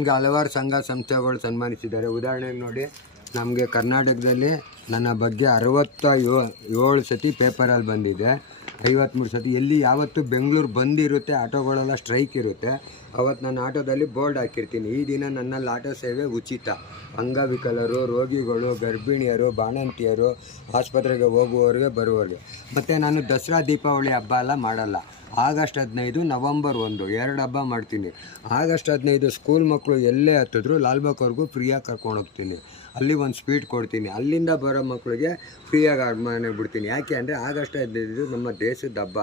ನಮಗೆ ಹಲವಾರು ಸಂಘ ಸಂಸ್ಥೆಗಳು ಸನ್ಮಾನಿಸಿದ್ದಾರೆ. ಉದಾಹರಣೆಗೆ ನೋಡಿ, ನಮಗೆ ಕರ್ನಾಟಕದಲ್ಲಿ ನನ್ನ ಬಗ್ಗೆ ಅರವತ್ತ ಏಳು ಸತಿ ಪೇಪರಲ್ಲಿ ಬಂದಿದೆ. ಐವತ್ತ್ಮೂರು ಸತಿ ಎಲ್ಲಿ ಯಾವತ್ತು ಬೆಂಗಳೂರು ಬಂದಿರುತ್ತೆ, ಆಟೋಗಳೆಲ್ಲ ಸ್ಟ್ರೈಕ್ ಇರುತ್ತೆ, ಅವತ್ತು ನಾನು ಆಟೋದಲ್ಲಿ ಬೋರ್ಡ್ ಹಾಕಿರ್ತೀನಿ. ಈ ದಿನ ನನ್ನಲ್ಲಿ ಆಟೋ ಸೇವೆ ಉಚಿತ. ಅಂಗವಿಕಲರು, ರೋಗಿಗಳು, ಗರ್ಭಿಣಿಯರು, ಬಾಣಂತಿಯರು, ಆಸ್ಪತ್ರೆಗೆ ಹೋಗುವವರಿಗೆ ಬರುವವರಿಗೆ. ಮತ್ತು ನಾನು ದಸರಾ ದೀಪಾವಳಿ ಹಬ್ಬ ಎಲ್ಲ ಮಾಡಲ್ಲ. ಆಗಸ್ಟ್ ಹದಿನೈದು, ನವಂಬರ್ ಒಂದು. ಎರಡು ಹಬ್ಬ ಮಾಡ್ತೀನಿ. ಆಗಸ್ಟ್ ಹದಿನೈದು ಸ್ಕೂಲ್ ಮಕ್ಕಳು ಎಲ್ಲೇ ಹತ್ತಿದ್ರು ಲಾಲ್ಬಾಗ್ವರೆಗೂ ಫ್ರೀಯಾಗಿ ಕರ್ಕೊಂಡು ಹೋಗ್ತೀನಿ. ಅಲ್ಲಿ ಒಂದು ಸ್ಪೀಡ್ ಕೊಡ್ತೀನಿ. ಅಲ್ಲಿಂದ ಬರೋ ಮಕ್ಕಳಿಗೆ ಫ್ರೀಯಾಗಿ ಅಡ್ಮಾನೆ ಬಿಡ್ತೀನಿ. ಯಾಕೆ ಅಂದರೆ ಆಗಸ್ಟ್ ಹದಿನೈದು ನಮ್ಮ ದೇಶದ ಹಬ್ಬ.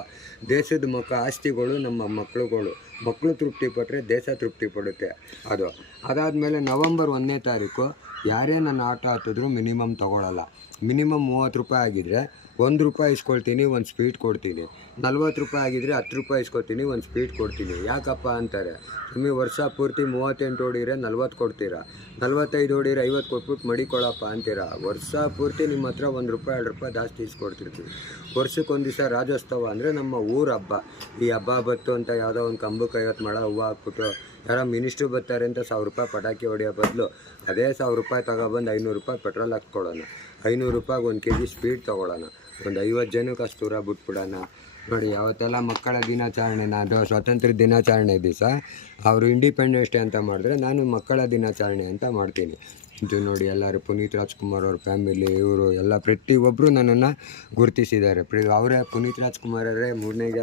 ದೇಶದ ಮಕ್ಕ ಆಸ್ತಿಗಳು ನಮ್ಮ ಮಕ್ಕಳುಗಳು ಮಕ್ಕಳು ತೃಪ್ತಿ ಪಟ್ಟರೆ ದೇಶ ತೃಪ್ತಿ ಪಡುತ್ತೆ. ಅದು. ಅದಾದಮೇಲೆ ನವಂಬರ್ ಒಂದನೇ ತಾರೀಕು ಯಾರೇ ನನ್ನ ಆಟೋ ಹತ್ತಿದ್ರು ಮಿನಿಮಮ್ ತೊಗೊಳಲ್ಲ. ಮಿನಿಮಮ್ ಮೂವತ್ತು ರೂಪಾಯಿ ಆಗಿದ್ರೆ ಒಂದು ರೂಪಾಯಿ ಇಸ್ಕೊಳ್ತೀನಿ, ಒಂದು ಸ್ಪೀಡ್ ಕೊಡ್ತೀನಿ. ನಲ್ವತ್ತು ರೂಪಾಯಿ ಆಗಿದ್ರೆ ಹತ್ತು ರೂಪಾಯಿ ಇಸ್ಕೊಳ್ತೀನಿ, ಒಂದು ಸ್ಪೀಡ್ ಕೊಡ್ತೀನಿ. ಯಾಕಪ್ಪ ಅಂತಾರೆ? ನಿಮಗೆ ವರ್ಷ ಪೂರ್ತಿ ಮೂವತ್ತೆಂಟು ಹೊಡಿದ್ರೆ ನಲ್ವತ್ತು ಕೊಡ್ತೀರಾ? ನಲ್ವತ್ತೈದು ಹೊಡಿದ್ರೆ ಐವತ್ತು ಕೊಟ್ಬಿಟ್ಟು ಮಡಿಕೊಳ್ಳಪ್ಪ ಅಂತೀರಾ? ವರ್ಷ ಪೂರ್ತಿ ನಿಮ್ಮ ಹತ್ರ ಒಂದು ರೂಪಾಯಿ, ಎರಡು ರೂಪಾಯಿ ಜಾಸ್ತಿ ಇಸ್ಕೊಡ್ತಿರ್ತೀವಿ. ವರ್ಷಕ್ಕೆ ಒಂದು ದಿವಸ ರಾಜ್ಯೋತ್ಸವ ಅಂದರೆ ನಮ್ಮ ಊರ ಹಬ್ಬ. ಈ ಹಬ್ಬ ಬತ್ತು ಅಂತ ಯಾವುದೋ ಒಂದು ಕಂಬಕ್ಕೆ ಐವತ್ತು ಮಳ ಹೂವು ಹಾಕ್ಬಿಟ್ಟು ಯಾರೋ ಮಿನಿಸ್ಟ್ರು ಬರ್ತಾರೆ ಅಂತ ಸಾವಿರ ರೂಪಾಯಿ ಪಟಾಕಿ ಹೊಡೆಯೋ ಬದಲು ಅದೇ ಸಾವಿರ ರೂಪಾಯಿ ತಗೊಬಂದು ಐನೂರು ರೂಪಾಯಿ ಪೆಟ್ರೋಲ್ ಹಾಕ್ಕೊಡೋಣ. ಐನೂರು ರೂಪಾಯಿಗೆ ಒಂದು ಕೆ ಜಿ ಸ್ಪೀಡ್ ತೊಗೊಳೋಣ ಒಂದು ಐವತ್ತು ಜನಕ್ಕೆ ಅಷ್ಟು ದೂರ ಬಿಟ್ಬಿಡೋಣ. ನೋಡಿ, ಯಾವತ್ತೆಲ್ಲ ಮಕ್ಕಳ ದಿನಾಚರಣೆ, ನಾನು ಸ್ವಾತಂತ್ರ್ಯ ದಿನಾಚರಣೆ ದಿವಸ, ಅವರು ಇಂಡಿಪೆಂಡೆನ್ಸ್ ಡೇ ಅಂತ ಮಾಡಿದ್ರೆ ನಾನು ಮಕ್ಕಳ ದಿನಾಚರಣೆ ಅಂತ ಮಾಡ್ತೀನಿ. ಇದು ನೋಡಿ, ಎಲ್ಲರೂ ಪುನೀತ್ ರಾಜ್ಕುಮಾರ್ ಅವ್ರ ಫ್ಯಾಮಿಲಿ ಇವರು ಎಲ್ಲ ಪ್ರತಿಯೊಬ್ಬರು ನನ್ನನ್ನು ಗುರುತಿಸಿದ್ದಾರೆ. ಪ್ರಿ ಅವರೇ ಪುನೀತ್ ರಾಜ್ಕುಮಾರ್ ಅವರೇ ಮೂರನೇಗೆಲ್ಲ